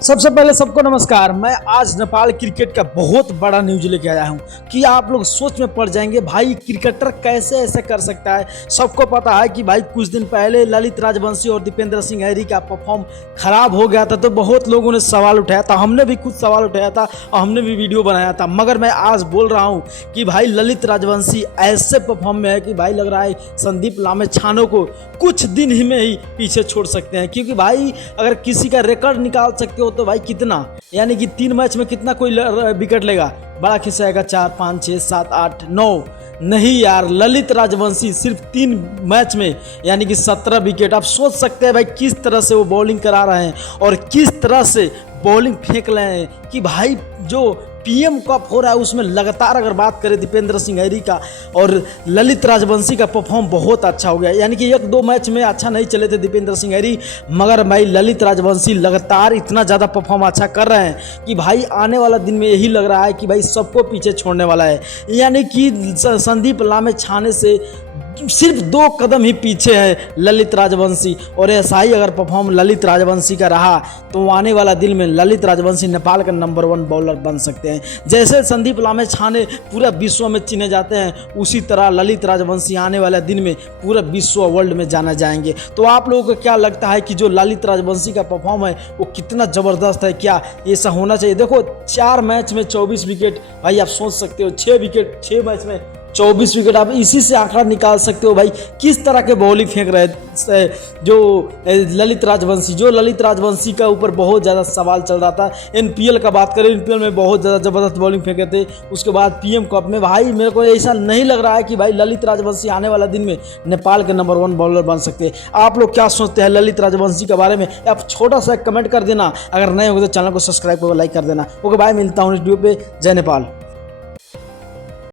सबसे पहले सबको नमस्कार। मैं आज नेपाल क्रिकेट का बहुत बड़ा न्यूज लेके आया हूँ कि आप लोग सोच में पड़ जाएंगे, भाई क्रिकेटर कैसे ऐसे कर सकता है। सबको पता है कि भाई कुछ दिन पहले ललित राजवंशी और दीपेंद्र सिंह हैरी का परफॉर्म खराब हो गया था, तो बहुत लोगों ने सवाल उठाया था। हमने भी खुद सवाल उठाया था और हमने भी वीडियो बनाया था। मगर मैं आज बोल रहा हूँ कि भाई ललित राजवंशी ऐसे परफॉर्म में है कि भाई लग रहा है संदीप लामेछाने को कुछ दिन ही में ही पीछे छोड़ सकते हैं। क्योंकि भाई अगर किसी का रिकॉर्ड निकाल सकते हो तो भाई कितना, यानी कि 3 मैच में कितना कोई विकेट लेगा, बड़ा खिंचाएगा 4, 5, 6, 7, 8, 9 नहीं यार, ललित राजवंशी सिर्फ 3 मैच में यानी कि 17 विकेट। आप सोच सकते हैं भाई किस तरह से वो बॉलिंग करा रहे हैं और किस तरह से बॉलिंग फेंक रहे हैं कि भाई जो पीएम कप हो रहा है उसमें लगातार अगर बात करें दीपेंद्र सिंह हैरी का और ललित राजवंशी का परफॉर्म बहुत अच्छा हो गया। यानी कि 1-2 मैच में अच्छा नहीं चले थे दीपेंद्र सिंह हैरी, मगर भाई ललित राजवंशी लगातार इतना ज़्यादा परफॉर्म अच्छा कर रहे हैं कि भाई आने वाला दिन में यही लग रहा है कि भाई सबको पीछे छोड़ने वाला है। यानी कि संदीप लामेछाने से सिर्फ 2 कदम ही पीछे है ललित राजवंशी। और ऐसा ही अगर परफॉर्म ललित राजवंशी का रहा तो आने वाला दिन में ललित राजवंशी नेपाल का नंबर 1 बॉलर बन सकते हैं। जैसे संदीप लामेछाने पूरा विश्व में चिने जाते हैं, उसी तरह ललित राजवंशी आने वाले दिन में पूरा विश्व वर्ल्ड में जाना जाएंगे। तो आप लोगों को क्या लगता है कि जो ललित राजवंशी का परफॉर्म है वो कितना ज़बरदस्त है? क्या ऐसा होना चाहिए? देखो 4 मैच में 24 विकेट, भाई आप सोच सकते हो 6 विकेट 6 मैच में 24 विकेट, आप इसी से आंकड़ा निकाल सकते हो भाई किस तरह के बॉलिंग फेंक रहे जो ललित राजवंशी। जो ललित राजवंशी का ऊपर बहुत ज़्यादा सवाल चल रहा था। एनपीएल का बात करें, एनपीएल में बहुत ज़्यादा ज़बरदस्त बॉलिंग फेंके थे। उसके बाद पीएम कप में भाई मेरे को ऐसा नहीं लग रहा है कि भाई ललित राजवंशी आने वाला दिन में नेपाल के नंबर 1 बॉलर बन सकते हैं। आप लोग क्या सोचते हैं ललित राजवंशी के बारे में? आप छोटा सा कमेंट कर देना। अगर नए हो तो चैनल को सब्सक्राइब और लाइक कर देना। ओके भाई, मिलता हूँ इस वीडियो पे। जय नेपाल।